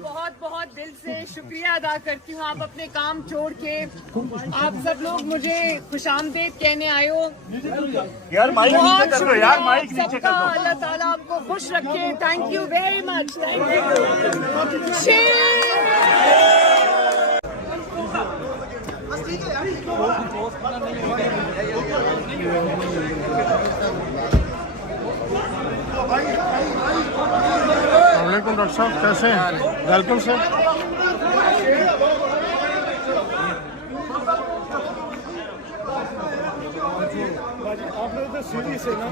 बहुत बहुत दिल से शुक्रिया अदा करती हूँ। आप अपने काम छोड़ के आप सब लोग मुझे खुशामदीद कहने आए हो। यार माइक नीचे कर लो यार, माइक नीचे सबका कर लो। अल्लाह ताला आपको खुश रखे। Thank you very much. Thank you. वालेकुम डॉक्टर साहब, कैसे हैं? Welcome sir. आप लोग तो सीधी से ना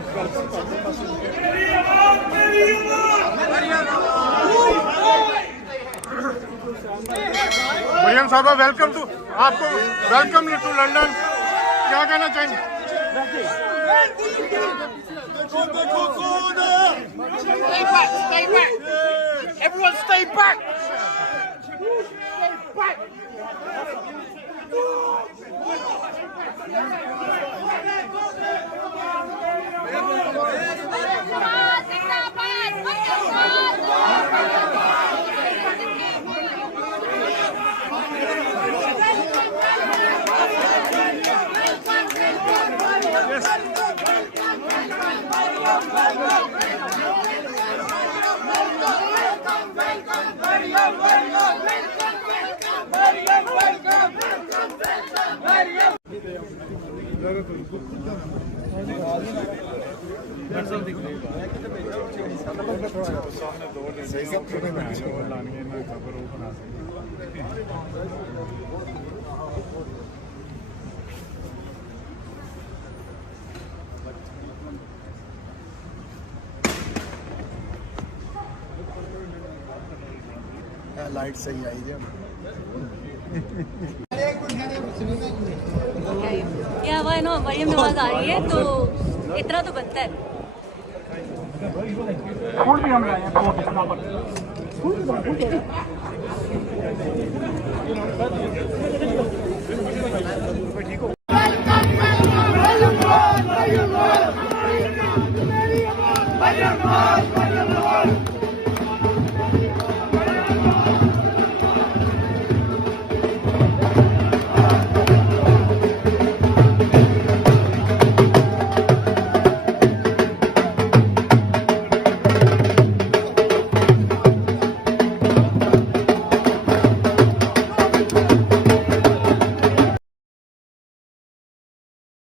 मरियम साहबा, वेलकम टू आपको, वेलकम टू लंदन। क्या कहना चाहेंगे? Stay back, stay back. Everyone stay back. Stay back. Light सही आई है। क्या हुआ है ना, मरियम नवाज आ रही है तो इतना तो बनता है। ठीक हो।